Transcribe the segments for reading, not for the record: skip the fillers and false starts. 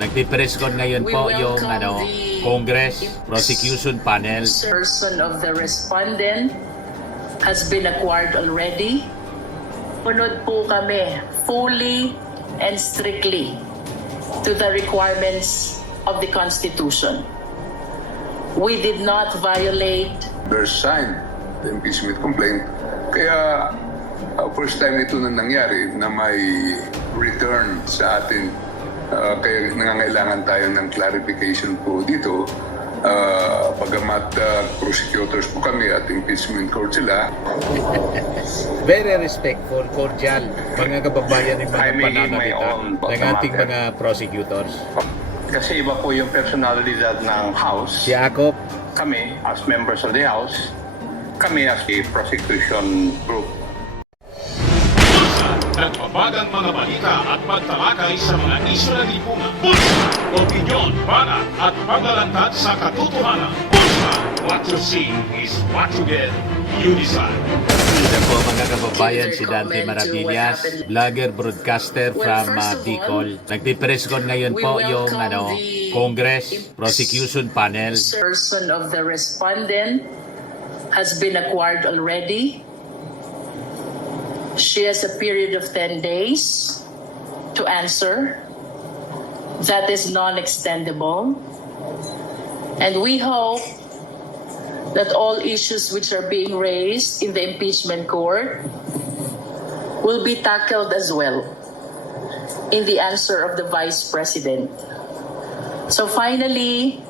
Nagpipress con ngayon po yung Congress Prosecution Panel. Person of the respondent has been acquired already. Punod po kami fully and strictly to the requirements of the Constitution. We did not violate. There's signed the impeachment complaint. Kaya first time ito na nangyari na may return sa atin. Kaya nangangailangan tayo ng clarification po dito. Pagamat prosecutors po kami at impeachment court sila. Very respectful, cordial, mga kababayan ng mga pananalita ng ating mga prosecutors. Kasi iba po yung personalidad ng House. Si Akop, Kami as members of the House, kami as a prosecution group. Nagbabagang mga balita at pagtalakay sa mga isyu ng lipunan. Pulsa, opinyon, banat at paglalantad sa katotohanan. Pulsa, what you see is what you get. You decide. yan po mga kababayan, si Dante Maravillas, vlogger, broadcaster from Bicol. Nagpipress con ngayon po yung Congress Prosecution Panel. Person of the respondent has been acquired already. She has a period of 10 days to answer. That is non-extendable. And we hope that all issues which are being raised in the impeachment court will be tackled as well in the answer of the Vice President. So finally,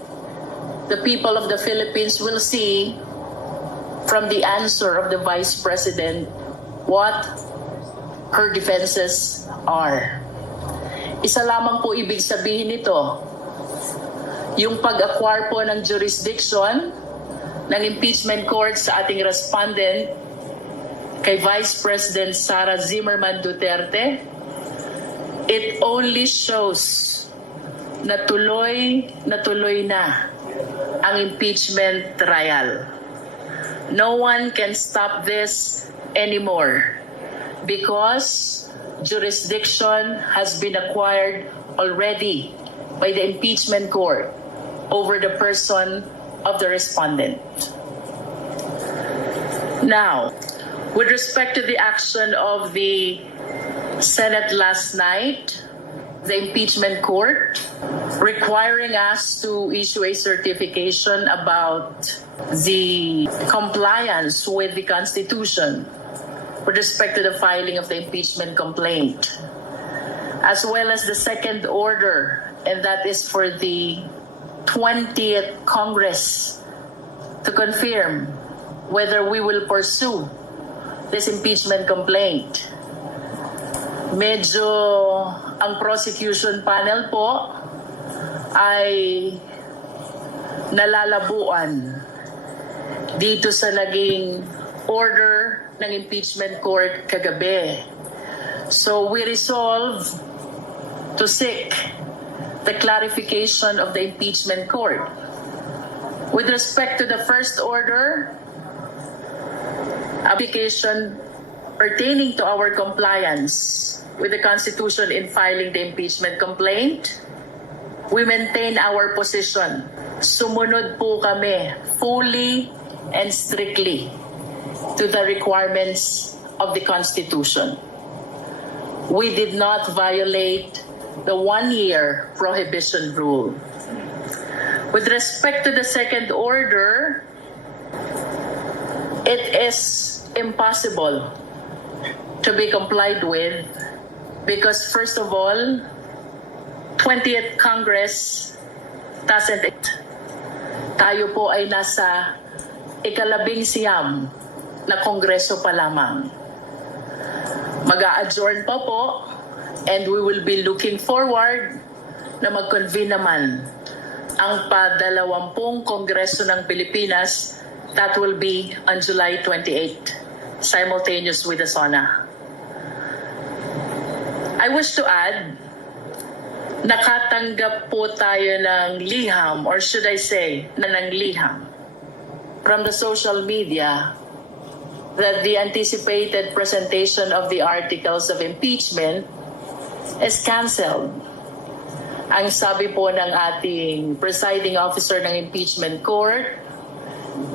the people of the Philippines will see from the answer of the Vice President what her defenses are. Isa lamang po ibig sabihin nito, yung pag-acquire po ng jurisdiction ng impeachment court sa ating respondent kay Vice President Sara Zimmerman Duterte, it only shows na tuloy na ang impeachment trial. No one can stop this anymore because jurisdiction has been acquired already by the impeachment court over the person of the respondent. Now, with respect to the action of the Senate last night, the impeachment court requiring us to issue a certification about the compliance with the Constitution with respect to the filing of the impeachment complaint, as well as the second order, and that is for the 20th Congress to confirm whether we will pursue this impeachment complaint. Medyo ang prosecution panel po ay nalalabuan dito sa naging order ng impeachment court kagabi. So we resolve to seek the clarification of the impeachment court. With respect to the first order, application pertaining to our compliance with the Constitution in filing the impeachment complaint, we maintain our position. Sumunod po kami fully and strictly to the requirements of the Constitution. We did not violate the one-year prohibition rule. With respect to the second order, it is impossible to be complied with because, first of all, 20th Congress doesn't it. Tayo po ay nasa ika-labing-siyam na kongreso pa lamang. Mag-a-adjourn pa po, and we will be looking forward na mag-convene naman ang pa-20 Kongreso ng Pilipinas. That will be on July 28, simultaneous with the SONA. I wish to add, nakatanggap po tayo ng liham, or should I say, ng liham from the social media that the anticipated presentation of the articles of impeachment is canceled. ang sabi po ng ating presiding officer ng impeachment court,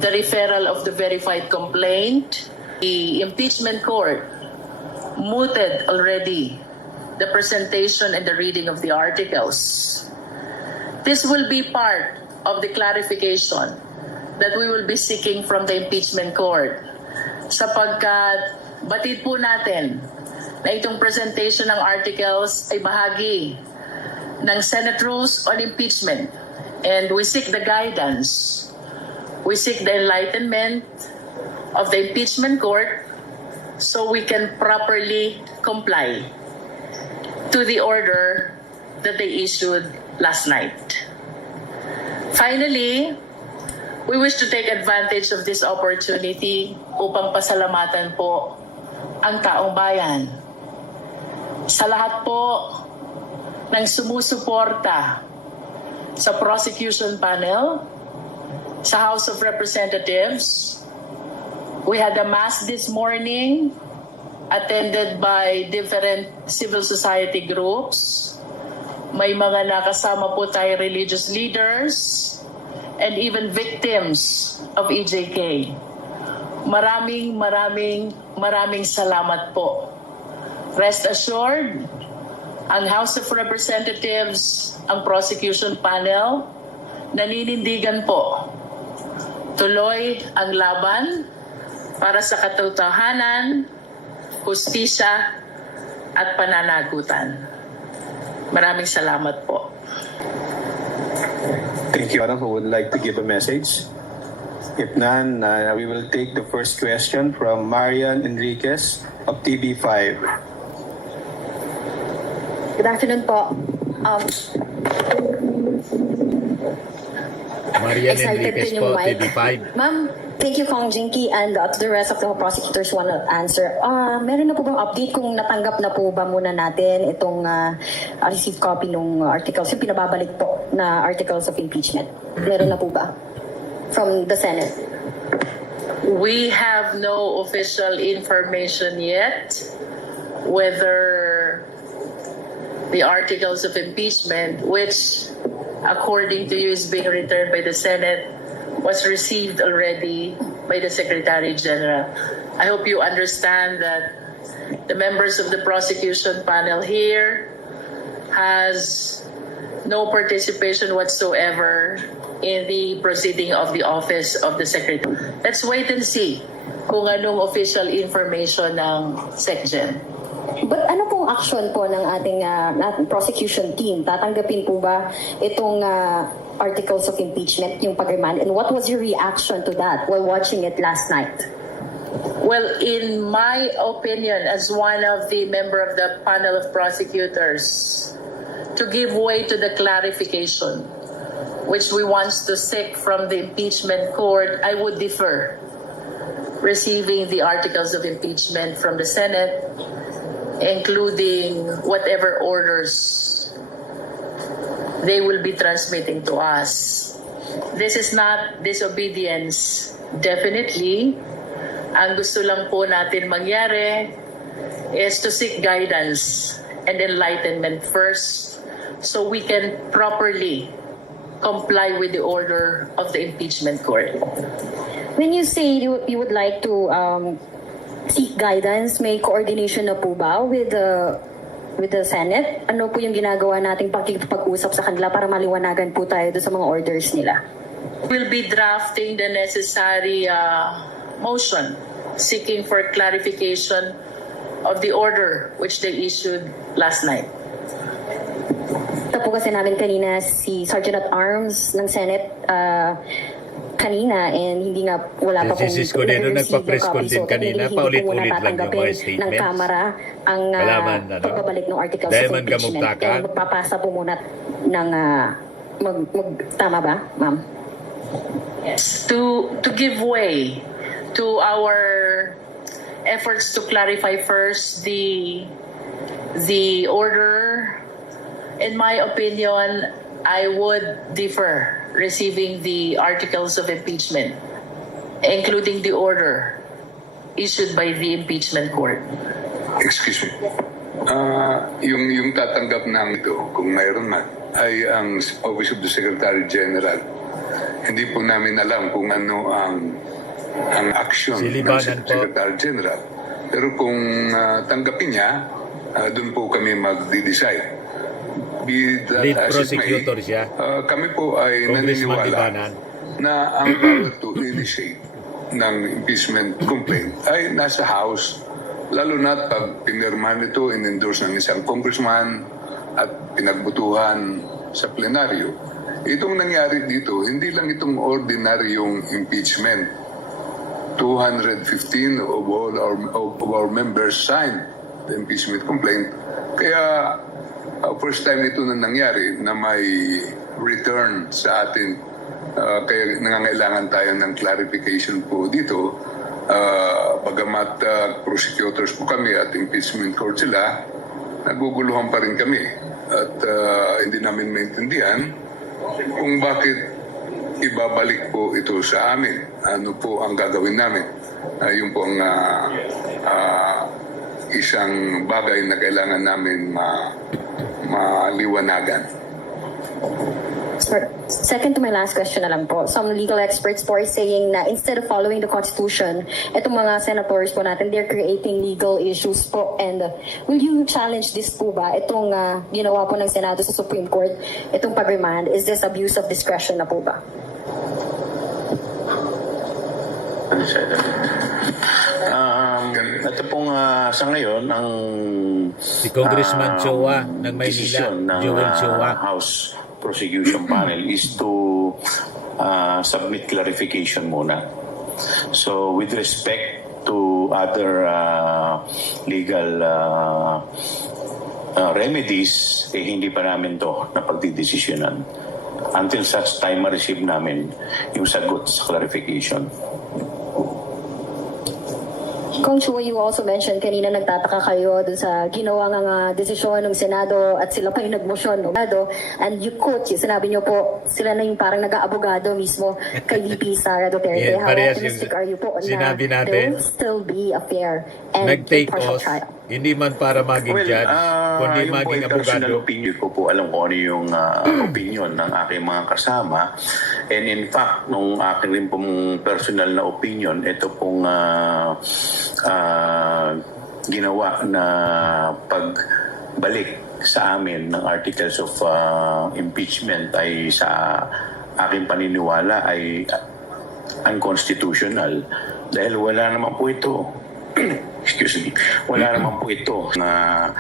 the referral of the verified complaint, the impeachment court mooted already the presentation and the reading of the articles. This will be part of the clarification that we will be seeking from the impeachment court, sapagkat batid po natin na itong presentation ng articles ay bahagi ng Senate Rules on Impeachment, and we seek the guidance, we seek the enlightenment of the impeachment court so we can properly comply to the order that they issued last night. Finally, we wish to take advantage of this opportunity upang pasalamatan po ang taong bayan. Sa lahat po ng sumusuporta sa prosecution panel, sa House of Representatives, we had a mass this morning attended by different civil society groups. May mga nakasama po tayo religious leaders and even victims of EJK. Maraming salamat po. Rest assured, ang House of Representatives, ang prosecution panel, naninindigan po. Tuloy ang laban para sa katotohanan, hustisya at pananagutan. Maraming salamat po. Thank you, Madam. Who would like to give a message? If none, we will take the first question from Marian Enriquez of TV5. Good afternoon po. Marian Excited Enriquez din yung po, mic. TV5. Ma'am, thank you, Kong Jinky, and to the rest of the prosecutors want to answer. Meron na po bang update kung natanggap na po ba muna natin itong received copy ng articles, yung pinababalik po na articles of impeachment? Meron na po ba from the Senate? We have no official information yet whether the articles of impeachment, which according to you is being returned by the Senate, was received already by the Secretary General. I hope you understand that the members of the prosecution panel here has no participation whatsoever in the proceeding of the office of the Secretary. Let's wait and see kung anong official information ng SecGen. But ano pong action po ng ating prosecution team? Tatanggapin po ba itong articles of impeachment, yung pag-remand? And what was your reaction to that while watching it last night? Well, in my opinion, as one of the member of the panel of prosecutors, to give way to the clarification which we want to seek from the impeachment court, I would defer receiving the articles of impeachment from the Senate, including whatever orders they will be transmitting to us. This is not disobedience. Definitely, ang gusto lang po natin mangyari is to seek guidance and enlightenment first so we can properly comply with the order of the impeachment court. When you say you would like to seek guidance, may coordination na po ba with the Senate? Ano po yung ginagawa nating pag-usap sa kanila para maliwanagan po tayo doon sa mga orders nila? We'll be drafting the necessary motion seeking for clarification of the order which they issued last night. Ito po kasi namin kanina si Sergeant at Arms ng Senate kanina, and hindi nga wala pa pong Si Cisco din, nagpa-press con din kanina, paulit-ulit lang yung mga statements. ng Kamara ang pagbabalik ng articles Dahil of man impeachment. kamugtakan. And magpapasa po muna ng tama ba, ma'am? Yes, to give way to our efforts to clarify first the order. In my opinion, I would defer receiving the articles of impeachment, including the order issued by the impeachment court. Excuse me. Yung tatanggap ng ito, kung mayroon man, ay ang Office of the Secretary General. Hindi po namin alam kung ano ang action ng Silibanan po. Secretary General. Pero kung tanggapin niya, doon po kami mag-decide. Be that Lead as it may, prosecutor siya. kami po ay Congressman naniniwala Libanan. na ang power to initiate ng impeachment complaint ay nasa House, lalo na pag pinirmahan ito, in-endorse ng isang congressman at pinagbutuhan sa plenaryo. Itong nangyari dito, hindi lang itong ordinaryong impeachment. 215 of our members signed the impeachment complaint. Kaya first time ito na nangyari na may return sa atin. Kaya nangangailangan tayo ng clarification po dito. Bagamat prosecutors po kami at impeachment court sila, naguguluhan pa rin kami. At hindi namin maintindihan kung bakit ibabalik po ito sa amin. Ano po ang gagawin namin? Yun po ang isang bagay na kailangan namin maliwanagan. Second to my last question na lang po. Some legal experts po are saying na instead of following the Constitution, itong mga senators po natin, they're creating legal issues po. And will you challenge this po ba? Itong ginawa po ng Senado sa Supreme Court, itong pag-remand, is this abuse of discretion na po ba? Ito pong sa ngayon, ang Si Congressman Chua ng Maynila, desisyon ng Joel Chua. House Prosecution Panel is to submit clarification muna. So with respect to other legal remedies, hindi pa namin to napagdidesisyonan until such time ma-receive namin yung sagot sa clarification. Kung Chua, you also mentioned kanina nagtataka kayo dun sa ginawa nga desisyon ng Senado at sila pa yung nagmosyon ng Senado, and you quote, sinabi niyo po, sila na yung parang nag-aabogado mismo kay VP Sara Duterte. Yeah, How parehas optimistic yung are you po na sinabi natin. there will still be a fair and Nag-take impartial off, trial? hindi man para maging judge, kundi yung po maging ay personal abogado. opinion ko po, alam ko ano yung opinion ng aking mga kasama. And in fact, nung aking rin pong personal na opinion, ito pong ginawa na pagbalik sa amin ng articles of impeachment ay sa aking paniniwala ay unconstitutional dahil wala naman po ito excuse me, wala naman po ito na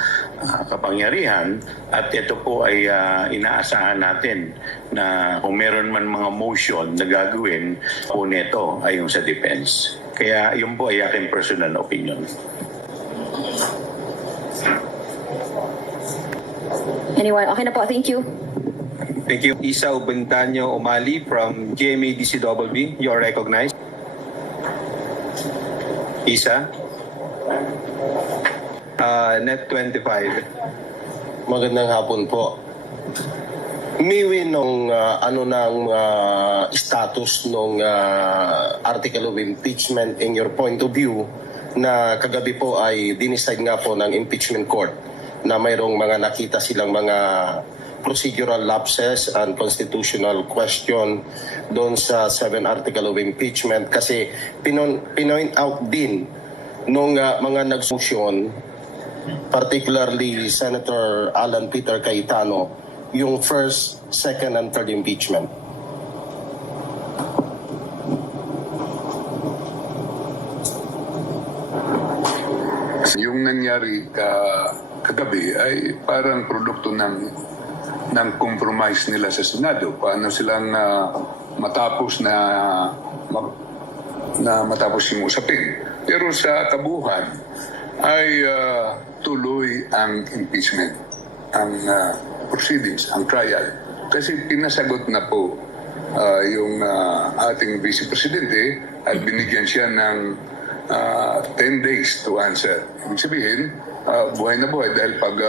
kapangyarihan at ito po ay inaasahan natin na kung meron man mga motion na gagawin po nito ay yung sa defense. Kaya yun po ay aking personal na opinion. Anyway, okay na po. Thank you. Thank you. Isa Ubentanyo Umali from GMA DCWB. You are recognized. Isa. Net 25. Magandang hapon po. Umiwi nung status nung article of impeachment in your point of view na kagabi po ay dinicide nga po ng impeachment court na mayroong mga nakita silang mga procedural lapses and constitutional question doon sa 7 article of impeachment kasi pinoint out din nung mga nag-motion, particularly Senator Alan Peter Cayetano, yung first, second, and third impeachment. Yung nangyari kagabi ay parang produkto ng compromise nila sa Senado. Paano silang matapos yung usapin. Pero sa kabuuan ay tuloy ang impeachment, ang proceedings, ang trial. Kasi pinasagot na po yung ating Vice Presidente at binigyan siya ng 10 days to answer. Ibig sabihin, buhay na buhay dahil pag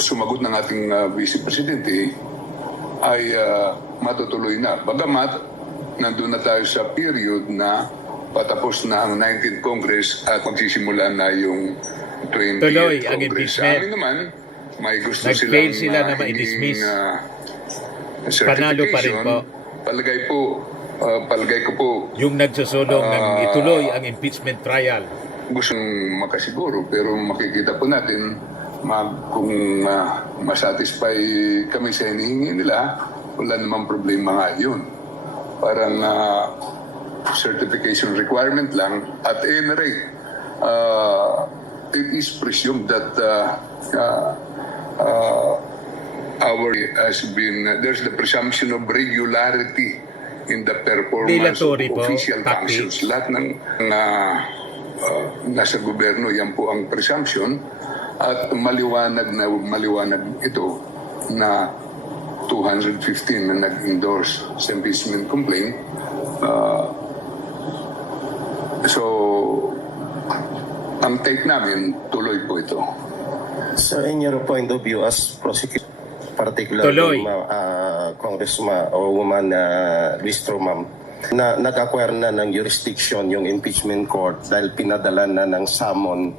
sumagot ng ating Vice Presidente ay matutuloy na. Bagamat, nandun na tayo sa period na patapos na ang 19th Congress at magsisimula na yung 20th Tuloy ang Congress. Sa impeachment. amin naman, may gusto Nag-fail silang sila na hinging, ma-dismiss. certification, Panalo pa rin po. palagay ko po Yung nagsusulong ng ituloy ang impeachment trial. gustong makasiguro, pero makikita po natin kung masatisfy kami sa hinihingi nila, wala namang problema nga yun. Parang certification requirement lang. At any rate, it is presumed that there's the presumption of regularity in the performance Dilatory of po, official tactics. functions. Lahat ng nasa gobyerno, yan po ang presumption. At maliwanag ito na 215 na nag-endorse sa impeachment complaint. So, ang take namin, tuloy po ito. So in your point of view as prosecutor, particularly Tuloy. Congressman or Woman Listro, ma'am, na nag-acquire na ng jurisdiction yung impeachment court dahil pinadala na ng summon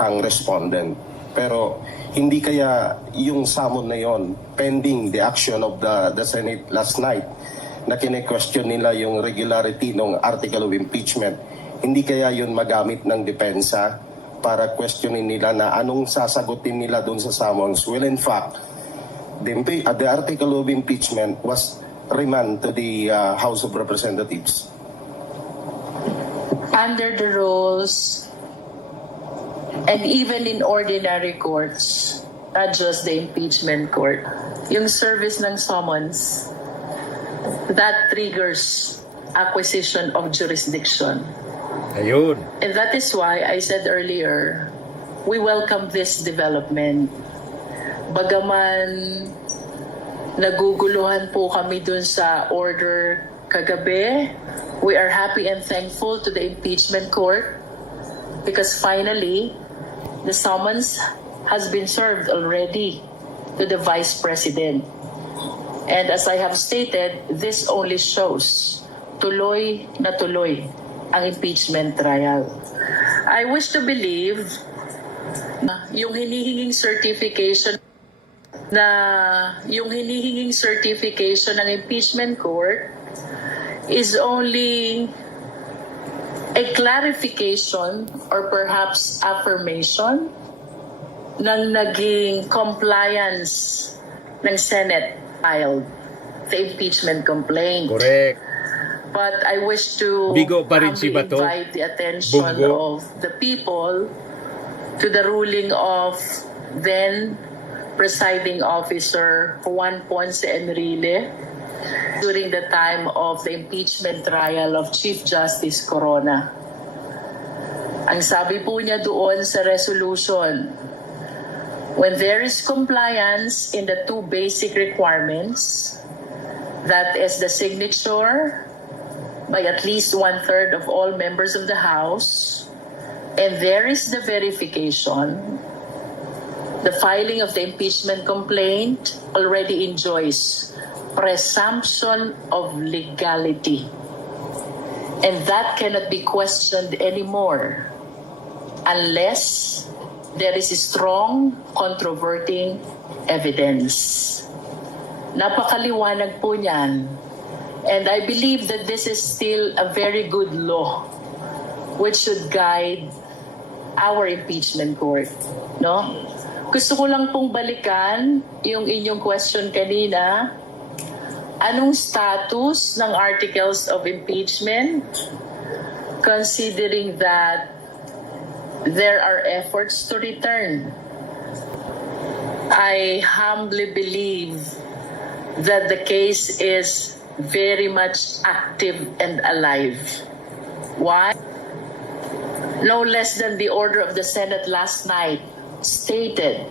ang respondent. Pero hindi kaya yung summon na yon pending the action of the Senate last night na kine-question nila yung regularity ng article of impeachment, hindi kaya yun magamit ng depensa para questionin nila na anong sasagutin nila doon sa summons? Well, in fact, the article of impeachment was remanded to the House of Representatives. Under the rules, and even in ordinary courts, not just the impeachment court, yung service ng summons, that triggers acquisition of jurisdiction. Ayun. And that is why I said earlier, we welcome this development. Bagaman naguguluhan po kami dun sa order kagabi, we are happy and thankful to the impeachment court because finally, the summons has been served already to the Vice President. And as I have stated, this only shows tuloy na tuloy ang impeachment trial. I wish to believe na yung hinihinging certification ng impeachment court is only a clarification or perhaps affirmation ng naging compliance ng Senate filed the impeachment complaint. Correct. But I wish to Bigo pa rin si humbly Bato. invite the attention Bunggo. of the people to the ruling of then presiding officer Juan Ponce Enrile during the time of the impeachment trial of Chief Justice Corona. Ang sabi po niya doon sa resolution, when there is compliance in the two basic requirements, that is the signature by at least 1/3 of all members of the House, and there is the verification, the filing of the impeachment complaint already enjoys presumption of legality. And that cannot be questioned anymore unless there is strong controverting evidence. Napakaliwanag po niyan. And I believe that this is still a very good law which should guide our impeachment court. No? Gusto ko lang pong balikan yung inyong question kanina. Anong status ng articles of impeachment considering that there are efforts to return? I humbly believe that the case is very much active and alive. Why? No less than the order of the Senate last night stated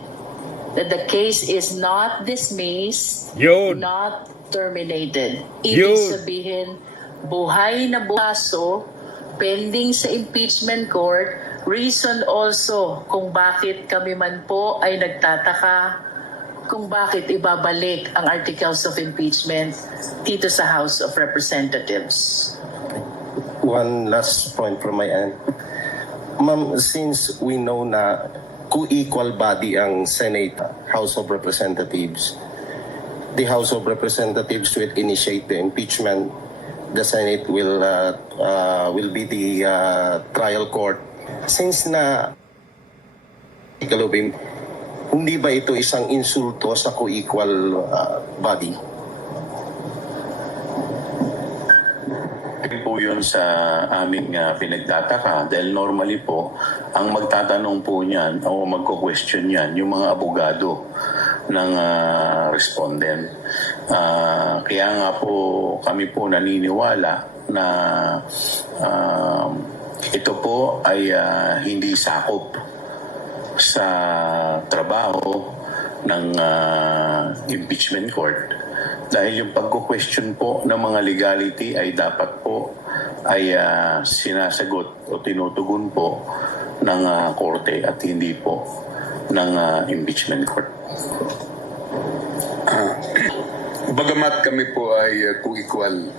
that the case is not dismissed, Yun. not terminated. Yun. Ibig sabihin, buhay na buhaso, pending sa impeachment court, reason also kung bakit kami man po ay nagtataka kung bakit ibabalik ang articles of impeachment dito sa House of Representatives. One last point from my end. Ma'am, since we know na co-equal body ang Senate, House of Representatives. The House of Representatives will initiate the impeachment. The Senate will be the trial court. Since na hindi ba ito isang insulto sa co-equal body? Po yun sa aming pinagtataka dahil normally po ang magtatanong po niyan o magko-question niyan yung mga abogado ng respondent. Kaya nga po kami po naniniwala na ito po ay hindi sakop sa trabaho ng impeachment court. Dahil yung pagko-question po ng mga legality ay dapat po ay sinasagot o tinutugon po ng korte at hindi po ng impeachment court. Bagamat kami po ay co-equal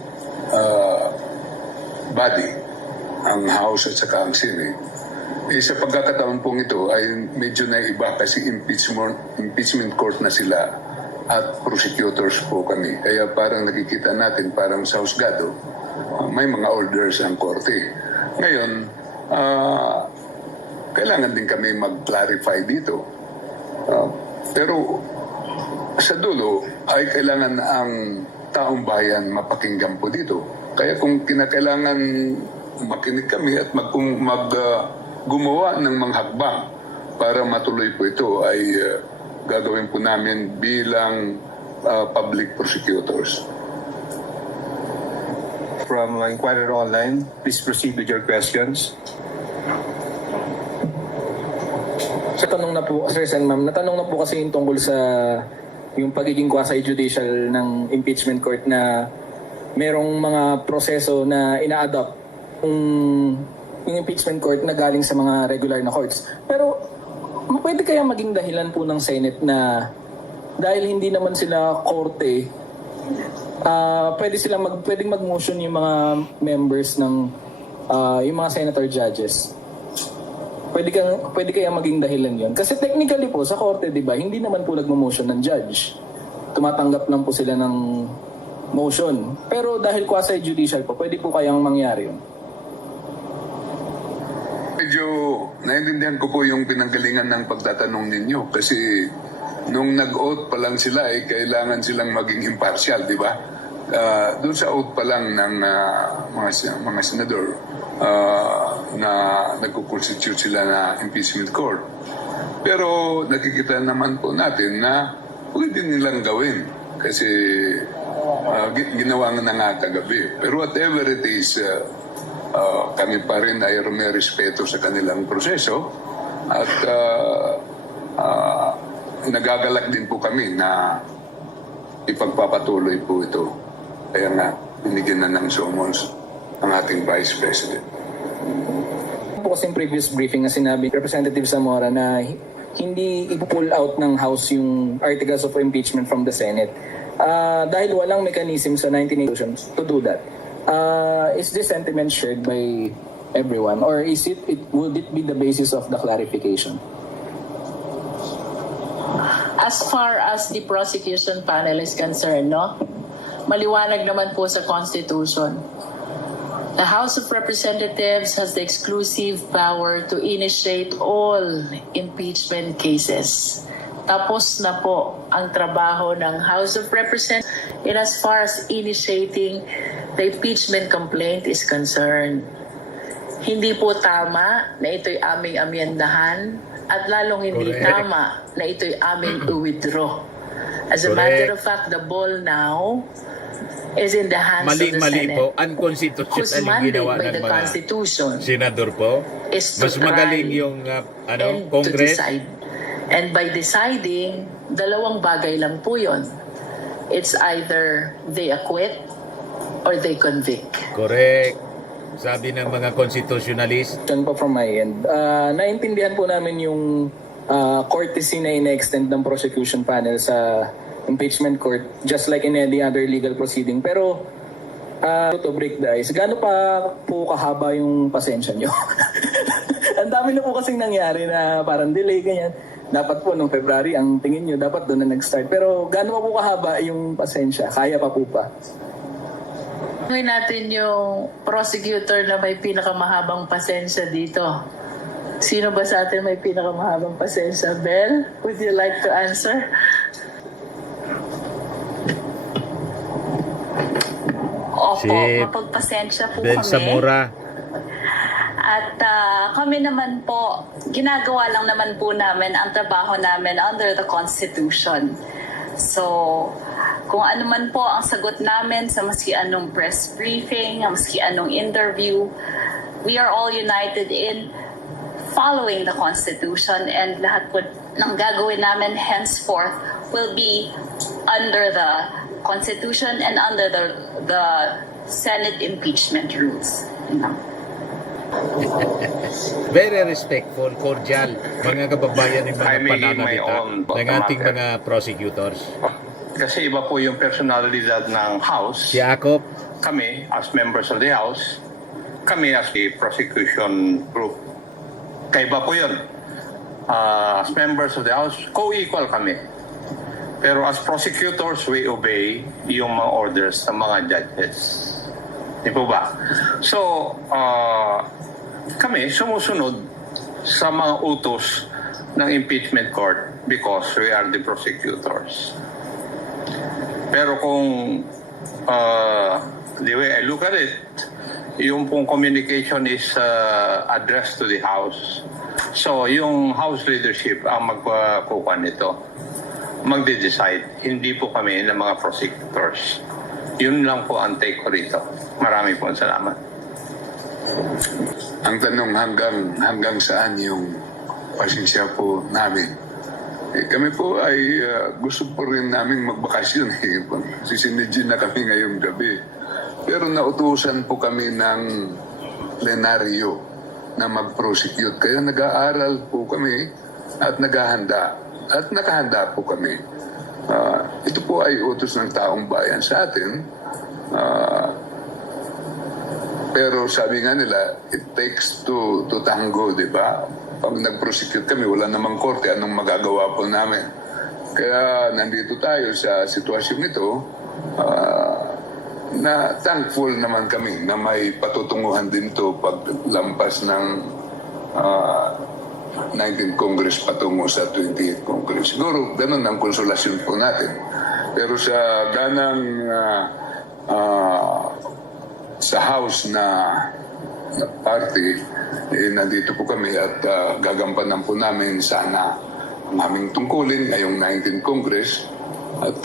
body, ang House at saka ang Senate, sa pagkakataon pong ito ay medyo naiba kasi impeachment court na sila at prosecutors po kami. Kaya parang nakikita natin parang sa husgado, may mga orders ang korte. Ngayon, kailangan din kami mag-clarify dito. Pero sa dulo ay kailangan ang taong bayan mapakinggan po dito. Kaya kung kinakailangan makinig kami at gumawa ng mga hakbang para matuloy po ito ay gagawin po namin bilang public prosecutors. From Inquirer Online, please proceed with your questions. Natanong na po, sir and ma'am, natanong na po kasi yung tungkol sa yung pagiging quasi-judicial ng impeachment court na merong mga proseso na ina-adopt yung impeachment court na galing sa mga regular na courts. Pero pwede kaya maging dahilan po ng Senate na dahil hindi naman sila korte, pwedeng mag-motion yung mga members ng yung mga senator judges. Pwede kaya maging dahilan yun. Kasi technically po, sa korte, di ba, hindi naman po nagmo-motion ng judge. Tumatanggap lang po sila ng motion. Pero dahil quasi-judicial po, pwede po kayang mangyari yun. Medyo naiintindihan ko po yung pinanggalingan ng pagtatanong ninyo kasi nung nag-oath pa lang sila ay kailangan silang maging impartial, di ba? Doon sa oath pa lang ng mga senador na nagko-constitute sila na impeachment court. Pero nakikita naman po natin na pwede nilang gawin kasi ginawa na nga kagabi. Pero whatever it is, kami pa rin ay may respeto sa kanilang proseso at nagagalak din po kami na ipagpapatuloy po ito. Kaya nga, binigyan na ng summons ang ating Vice President. Po kasing previous briefing na sinabi Representative Zamora na hindi ipupull out ng House yung articles of impeachment from the Senate dahil walang mechanism sa 19 to do that. Is this sentiment shared by everyone or would it be the basis of the clarification? As far as the prosecution panel is concerned, no? Maliwanag naman po sa Constitution. The House of Representatives has the exclusive power to initiate all impeachment cases. Tapos na po ang trabaho ng House of Representatives in as far as initiating the impeachment complaint is concerned. Hindi po tama na ito'y aming amyendahan at lalong hindi tama na ito'y aming i-withdraw. As a matter of fact, the ball now is in the hands of the Mali Senate. po, unconstitutional Whose yung mandate ginawa by ng the mga Constitution senador po. is to Mas magaling try yung and to Congress. decide. And by deciding, dalawang bagay lang po yun. It's either they acquit or they convict. Correct. Sabi ng mga constitutionalist. Yan po from my end. Naintindihan po namin yung courtesy na in-extend ng prosecution panel sa impeachment court just like in any other legal proceeding. Pero to break the ice, gaano pa po kahaba yung pasensya nyo? ang dami na po kasing nangyari na parang delay, ganyan. Dapat po nung February, ang tingin nyo, dapat doon na nag-start. Pero gaano pa po kahaba yung pasensya? Kaya pa po pa? Ngayon natin yung prosecutor na may pinakamahabang pasensya dito. Sino ba sa atin may pinakamahabang pasensya? Bel, would you like to answer? Opo, Si mapagpasensya po Bel kami. Zamora. At kami naman po, ginagawa lang naman po namin ang trabaho namin under the Constitution. So, kung ano man po ang sagot namin sa maski anong press briefing, maski anong interview, we are all united in following the Constitution, and lahat po ng gagawin namin henceforth will be under the Constitution and under the Senate impeachment rules. Very respectful, cordial, mga kababayan ng I mga may give my pananalita own ng ating mga prosecutors. Kasi iba po yung personalidad ng House. Si Akop, Kami as members of the House, kami as the prosecution group. Kaiba po yun. As members of the House, co-equal kami. Pero as prosecutors, we obey yung mga orders ng mga judges. Di po ba? So, kami sumusunod sa mga utos ng impeachment court because we are the prosecutors. Pero kung the way I look at it, yung pong communication is addressed to the House. So, yung House leadership ang magkukuha nito. Magde-decide. Hindi po kami ng mga prosecutors. Yun lang po ang take ko rito. Marami po salamat. Ang tanong hanggang saan yung pasensya po namin. Kami po ay gusto po rin namin magbakasyon. Sisinidyin na kami ngayong gabi. Pero nautusan po kami ng plenaryo na mag-prosecute. Kaya nag-aaral po kami at naghahanda. At nakahanda po kami. Ito po ay utos ng taong bayan sa atin. Pero sabi nga nila, it takes two to tango, di ba? Pag nag-prosecute kami, wala namang korte, anong magagawa po namin? Kaya nandito tayo sa sitwasyon ito, na thankful naman kami na may patutunguhan din ito paglampas ng 19th Congress patungo sa 28th Congress. Siguro, ganun ang konsolasyon po natin. Pero sa ganang sa House na party, nandito po kami at gagampanan po namin sana ang aming tungkulin ngayong 19th Congress. At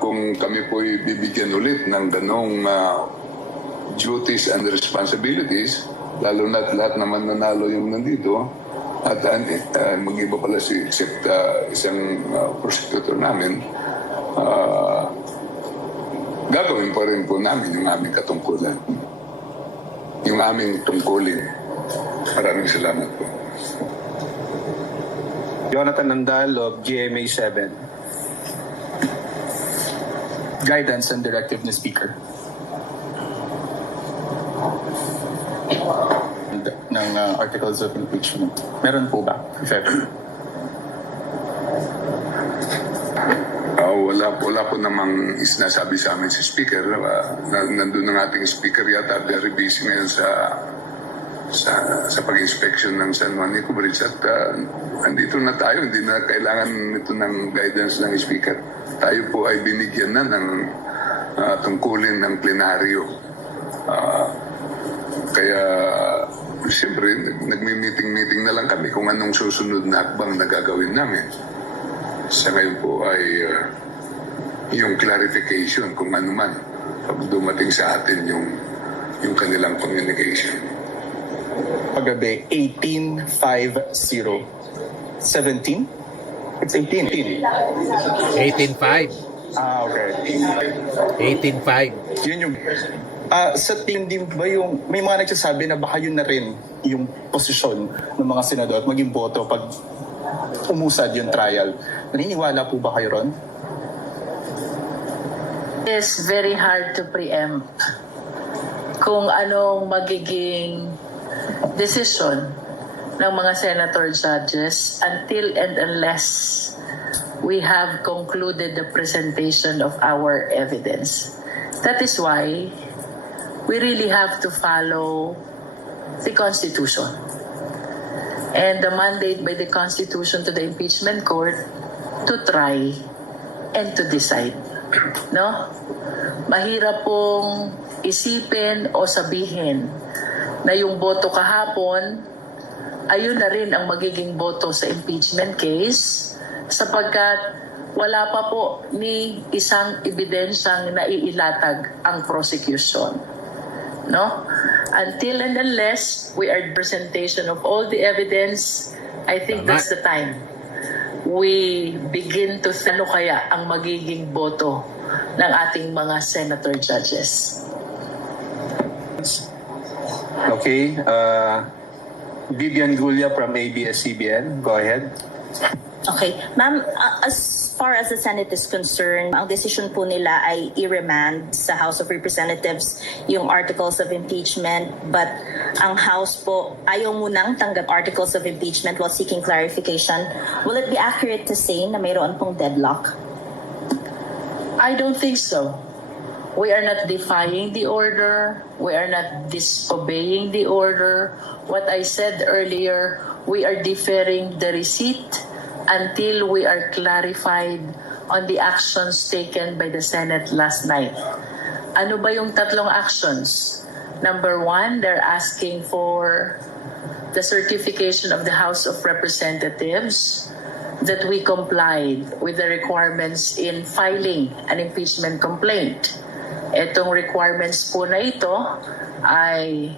kung kami po bibigyan ulit ng ganong duties and responsibilities, lalo na't lahat naman nanalo yung nandito, at mag-iba pala except isang prosecutor namin, gagawin pa rin po namin yung aming katungkulan. Yung aming tungkulin. Maraming salamat po. Jonathan Nandal of GMA 7. Guidance and directive ni Speaker. Ng articles of impeachment. Meron po ba? If ever? Wala po namang isinasabi sa amin si Speaker. Nandun ang ating Speaker yata. Very busy ngayon sa pag-inspection ng San Juanico Bridge. At andito na tayo. Hindi na kailangan nito ng guidance ng Speaker. Tayo po ay binigyan na ng tungkulin ng plenaryo. Kaya siyempre, nagmi-meeting na lang kami kung anong susunod na hakbang na gagawin namin. Sa ngayon po ay yung clarification kung ano man pag dumating sa atin yung kanilang communication. Paggabi, 1850. 17? It's 18. 18.5. Okay. 18.5. Yun yung... sa tingin din ba yung... May mga nagsasabi na baka yun na rin yung posisyon ng mga senador at maging boto pag umusad yung trial. Naniniwala po ba kayo ron? It's very hard to preempt kung anong magiging decision ng mga senator judges until and unless we have concluded the presentation of our evidence. That is why we really have to follow the Constitution. And the mandate by the Constitution to the impeachment court to try and to decide. No? Mahirap pong isipin o sabihin na yung boto kahapon, ayun na rin ang magiging boto sa impeachment case sapagkat wala pa po ni isang ebidensyang naiilatag ang prosecution. No? Until and unless we are presentation of all the evidence, I think that's the time we begin to ano kaya ang magiging boto ng ating mga senator judges. Okay. Vivian Gulia from ABS-CBN. Go ahead. Okay. Ma'am, as far as the Senate is concerned, ang decision po nila ay i-remand sa House of Representatives yung articles of impeachment, but ang House po ayaw munang tanggap articles of impeachment while seeking clarification. Will it be accurate to say na mayroon pong deadlock? I don't think so. We are not defying the order. We are not disobeying the order. What I said earlier, we are deferring the receipt until we are clarified on the actions taken by the Senate last night. Ano ba yung tatlong actions? Number one, they're asking for the certification of the House of Representatives that we complied with the requirements in filing an impeachment complaint. Itong requirements po na ito ay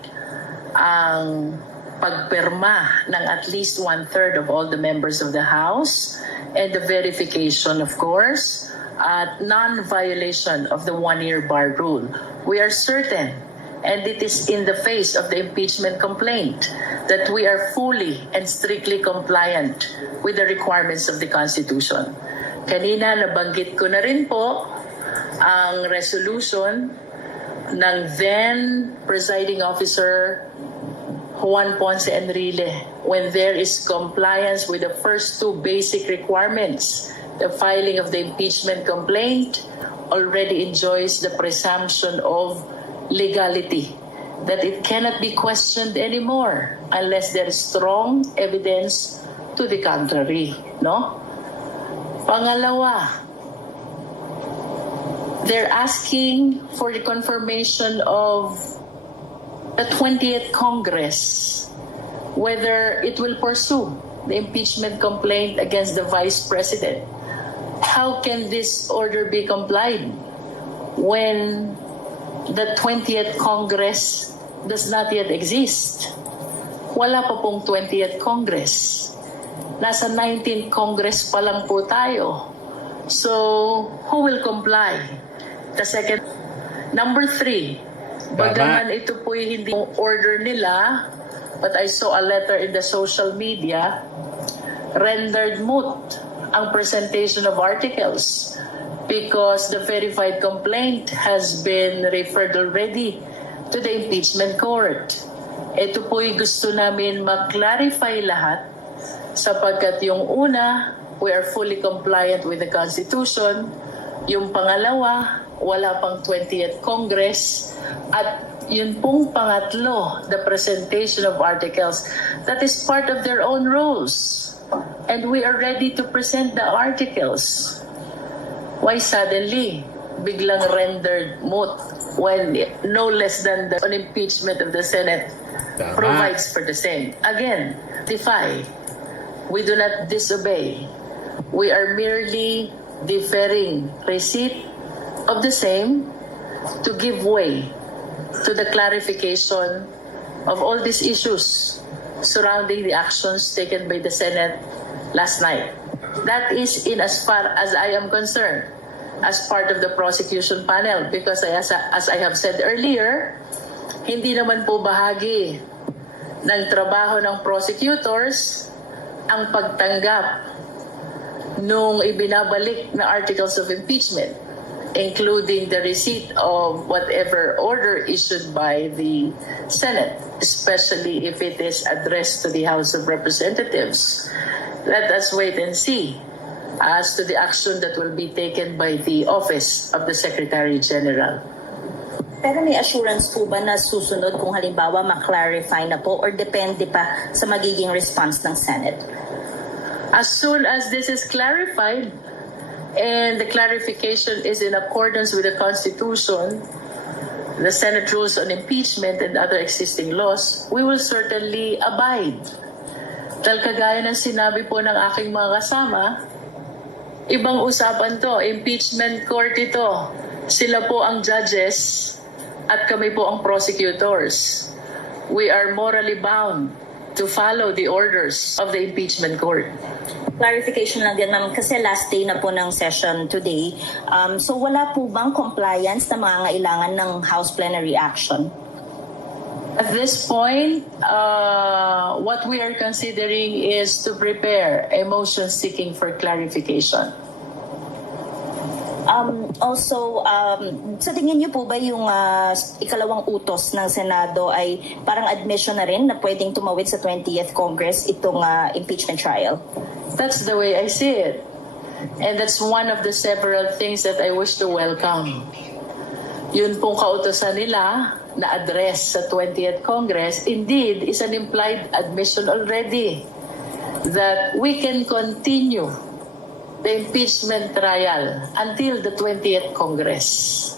ang pagpirma ng at least 1/3 of all the members of the House and the verification, of course, at non-violation of the one-year bar rule. We are certain, and it is in the face of the impeachment complaint, that we are fully and strictly compliant with the requirements of the Constitution. Kanina nabanggit ko na rin po ang resolution ng then presiding officer Juan Ponce Enrile, when there is compliance with the first two basic requirements, the filing of the impeachment complaint already enjoys the presumption of legality, that it cannot be questioned anymore unless there is strong evidence to the contrary. No? Pangalawa, they're asking for the confirmation of the 20th Congress, whether it will pursue the impeachment complaint against the Vice President. How can this order be complied when the 20th Congress does not yet exist? Wala pa pong 20th Congress. Nasa 19th Congress pa lang po tayo. So, who will comply? The second. Number 3, bagaman ito po hindi order nila, but I saw a letter in the social media, rendered moot ang presentation of articles because the verified complaint has been referred already to the impeachment court. Ito po'y gusto namin mag-clarify lahat sapagkat yung una, we are fully compliant with the Constitution. Yung pangalawa, wala pang 20th Congress. At yun pong pangatlo, the presentation of articles, that is part of their own rules. And we are ready to present the articles. Why suddenly biglang rendered moot when no less than the impeachment of the Senate provides for the same? Again, defy. We do not disobey. We are merely deferring receipt of the same to give way to the clarification of all these issues surrounding the actions taken by the Senate last night. That is in as far as I am concerned, as part of the prosecution panel, because as I have said earlier, hindi naman po bahagi ng trabaho ng prosecutors ang pagtanggap nung ibinabalik na articles of impeachment. including the receipt of whatever order issued by the Senate, especially if it is addressed to the House of Representatives. Let us wait and see as to the action that will be taken by the Office of the Secretary General. Pero may assurance po ba na susunod kung halimbawa ma-clarify na po or depende pa sa magiging response ng Senate? As soon as this is clarified and the clarification is in accordance with the Constitution, the Senate rules on impeachment and other existing laws, we will certainly abide. Dahil kagaya ng sinabi po ng aking mga kasama, ibang usapan to, impeachment court ito. Sila po ang judges at kami po ang prosecutors. We are morally bound to follow the orders of the impeachment court. Clarification lang din, ma'am, kasi last day na po ng session today. So wala po bang compliance na mga ngailangan ng House plenary action? At this point, what we are considering is to prepare a motion seeking for clarification. Also, sa tingin niyo po ba yung ikalawang utos ng Senado ay parang admission na rin na pwedeng tumawid sa 20th Congress itong impeachment trial? That's the way I see it. And that's one of the several things that I wish to welcome. Yun pong kautosan nila na address sa 20th Congress, indeed, is an implied admission already that we can continue the impeachment trial until the 20th Congress.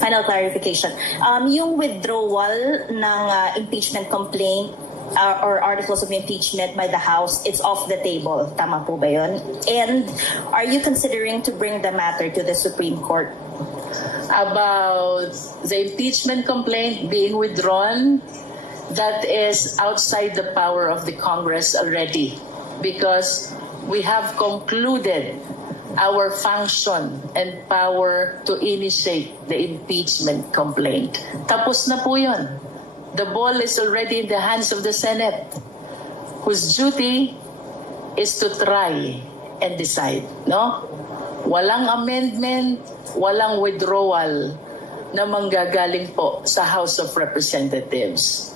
Final clarification. Yung withdrawal ng impeachment complaint or articles of impeachment by the House, it's off the table. Tama po ba yun? And are you considering to bring the matter to the Supreme Court? About the impeachment complaint being withdrawn, that is outside the power of the Congress already, because we have concluded our function and power to initiate the impeachment complaint. Tapos na po yun. The ball is already in the hands of the Senate, whose duty is to try and decide. No? Walang amendment, walang withdrawal na manggagaling po sa House of Representatives.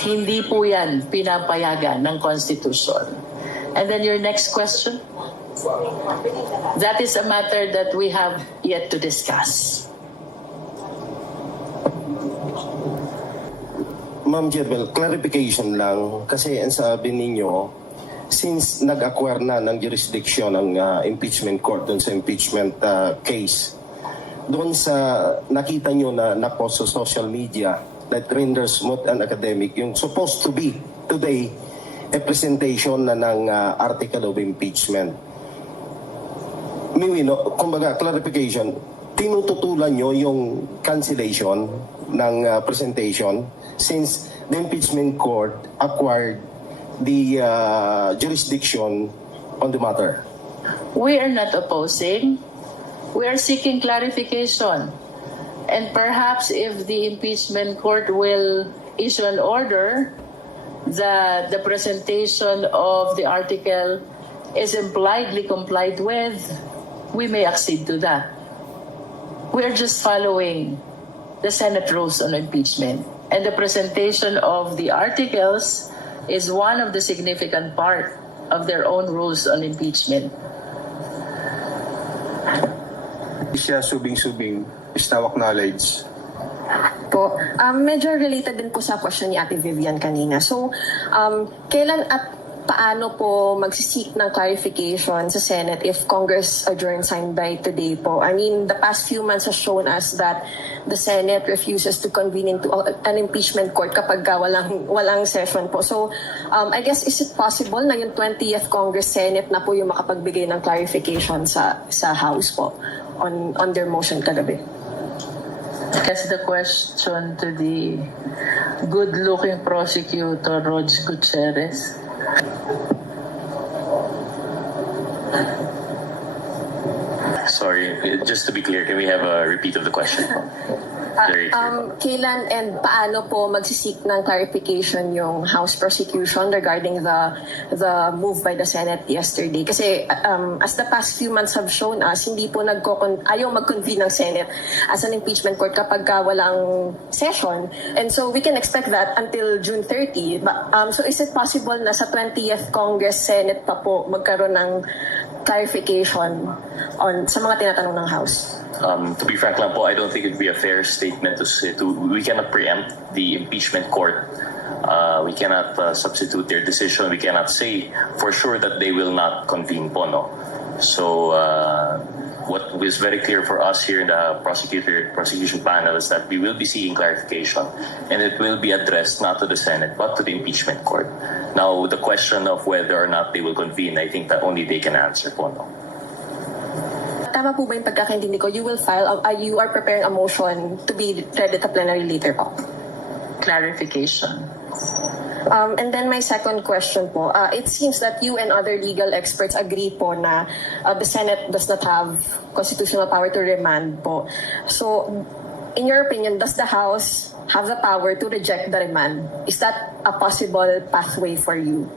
Hindi po yan pinapayagan ng Constitution. And then your next question? That is a matter that we have yet to discuss. Ma'am Jerbel, clarification lang kasi ang sabi ninyo, since nag-acquire na ng jurisdiction ng impeachment court doon sa impeachment case, doon sa nakita nyo na napost sa social media that renders moot and academic, yung supposed to be today a presentation na ng article of impeachment. Miwino, kumbaga, clarification, tinututulan nyo yung cancellation ng presentation since the impeachment court acquired the jurisdiction on the matter. We are not opposing. We are seeking clarification. And perhaps if the impeachment court will issue an order that the presentation of the article is impliedly complied with, we may accede to that. We're just following the Senate rules on impeachment. And the presentation of the articles is one of the significant part of their own rules on impeachment. Siya subing-subing is now acknowledged. Po, medyo related din po sa question ni Ate Vivian kanina. So, kailan at paano po magsiseek ng clarification sa Senate if Congress adjourns signed by today po? I mean, the past few months has shown us that the Senate refuses to convene into an impeachment court kapag walang session po. So, I guess, is it possible na yung 20th Congress Senate na po yung makapagbigay ng clarification sa House po on their motion kagabi? That's the question to the good-looking prosecutor, Rog Gutierrez. Sorry, just to be clear, can we have a repeat of the question? Very clear. Kailan and paano po magsisik ng clarification yung House prosecution regarding the move by the Senate yesterday? Kasi as the past few months have shown us, hindi po ayaw mag-convene ng Senate as an impeachment court kapag walang session. And so we can expect that until June 30. So is it possible na sa 20th Congress Senate pa po magkaroon ng clarification sa mga tinatanong ng House? To be frank lang po, I don't think it would be a fair statement to say we cannot preempt the impeachment court. We cannot substitute their decision. We cannot say for sure that they will not convene po, no? So what is very clear for us here in the prosecution panel is that we will be seeking clarification, and it will be addressed not to the Senate but to the impeachment court. Now, the question of whether or not they will convene, I think that only they can answer po, no? Tama po ba yung pagkakaintindi ko? You are preparing a motion to be read at the plenary later po? Clarification. And then my second question po, it seems that you and other legal experts agree po na the Senate does not have constitutional power to remand po. So, in your opinion, does the House have the power to reject the remand? Is that a possible pathway for you?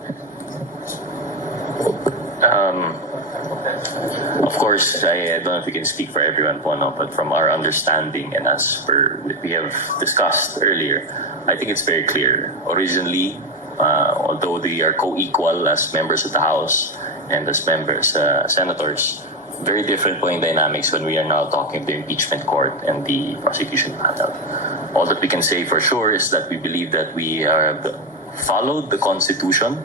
Of course, I don't know if we can speak for everyone po, no? But from our understanding and as per what we have discussed earlier, I think it's very clear. Originally, although they are co-equal as members of the House and as members, senators, very different po yung dynamics when we are now talking to the impeachment court and the prosecution panel. All that we can say for sure is that we believe that we have followed the Constitution.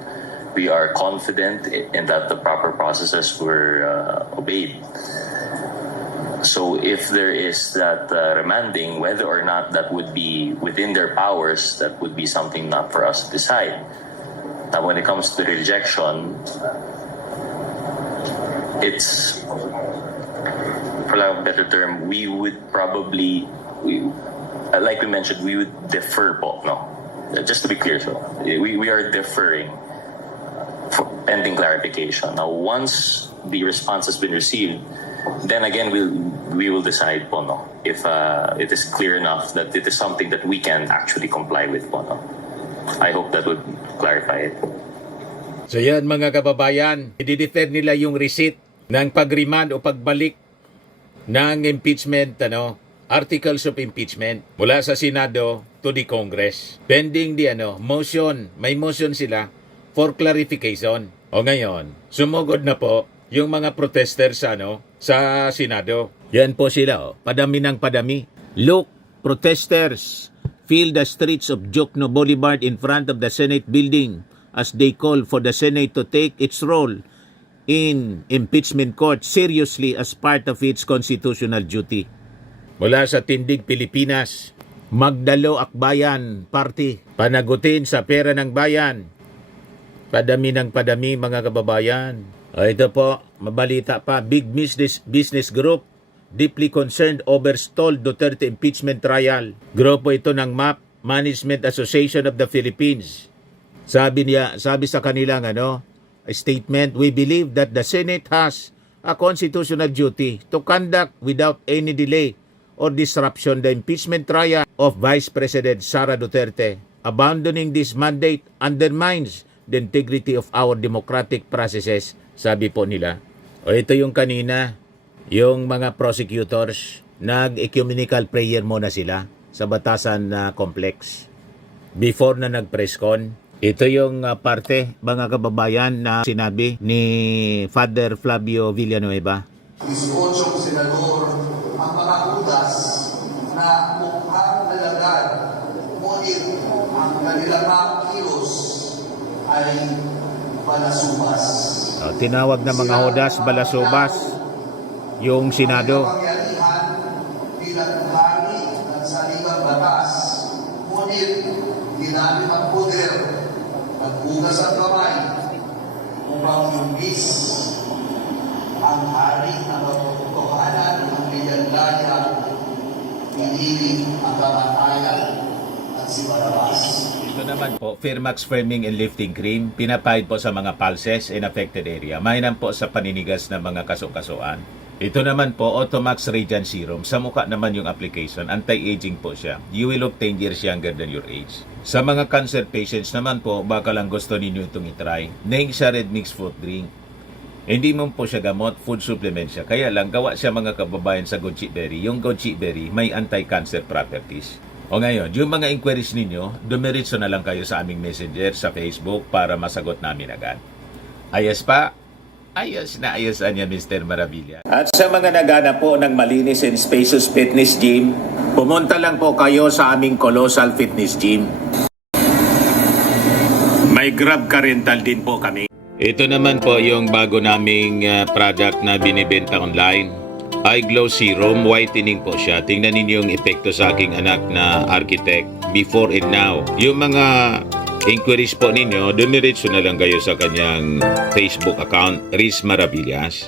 We are confident in that the proper processes were obeyed. So if there is that remanding, whether or not that would be within their powers, that would be something not for us to decide. Now, when it comes to rejection, it's, for lack of a better term, we would probably, like we mentioned, we would defer po, no? Just to be clear, so we are deferring for pending clarification. Now, once the response has been received, then again we will decide po, no, if it is clear enough that it is something that we can actually comply with po, no. I hope that would clarify it. So yan mga kababayan, i-defer nila yung receipt ng pag-remand o pagbalik ng impeachment, articles of impeachment mula sa Senado to the Congress. Pending the motion, may motion sila for clarification. O ngayon, sumugod na po yung mga protesters sa Senado. Yan po sila, padami ng padami. Look, protesters fill the streets of Jokno Boulevard in front of the Senate building as they call for the Senate to take its role in impeachment court seriously as part of its constitutional duty. Mula sa Tindig Pilipinas, Magdalo Akbayan Party, panagutin sa pera ng bayan. Padami ng padami mga kababayan. Ito po, mabalita pa, Big Business Group deeply concerned over stalled Duterte impeachment trial. Grupo ito ng MAP, Management Association of the Philippines. Sabi sa kanilang statement, we believe that the Senate has a constitutional duty to conduct without any delay or disruption the impeachment trial of Vice President Sara Duterte. Abandoning this mandate undermines the integrity of our democratic processes, sabi po nila. O ito yung kanina, yung mga prosecutors, nag-ecumenical prayer muna sila sa Batasan Complex. Before na nag-press con, ito yung parte, mga kababayan, na sinabi ni Father Flavio Villanueva. 18 senador ang mga utas na mukhang nalagad, ngunit ang kanilang mga kilos ay balasubas. Tinawag na mga hodas, balasubas, yung Senado. Kapangyarihan bilang hari ng saligang batas, ngunit ginamit ang poder, nagbugas ang kamay, upang yumbis ang hari ng katotohanan ng biyandaya, pinili ang kamatayan at si Barabas. Ito naman po, Firmax Firming and Lifting Cream, pinapahid po sa mga pulses in affected area. Mainam po sa paninigas ng mga kaso-kasuan. Ito naman po, Automax Radiant Serum. Sa mukha naman yung application. Anti-aging po siya. You will look 10 years younger than your age. Sa mga cancer patients naman po, baka lang gusto ninyo itong itry. Neng siya red mixed fruit drink. Hindi mo po siya gamot, food supplement siya. Kaya lang, gawa siya mga kababayan sa goji berry. Yung goji berry may anti-cancer properties. O ngayon, yung mga inquiries ninyo, dumiritso na lang kayo sa aming messenger sa Facebook para masagot namin agad. Ayos pa? Ayos na ayos niya, Mr. Maravilla. At sa mga naghanap po ng malinis and spacious fitness gym, pumunta lang po kayo sa aming Colossal Fitness Gym. May Grab car rental din po kami. Ito naman po yung bago naming product na binibenta online. Eye Glow Serum, whitening po siya. Tingnan ninyo yung epekto sa aking anak na architect before and now. Yung mga inquiries po ninyo, dumiretso na lang kayo sa kanyang Facebook account, Riz Maravillas.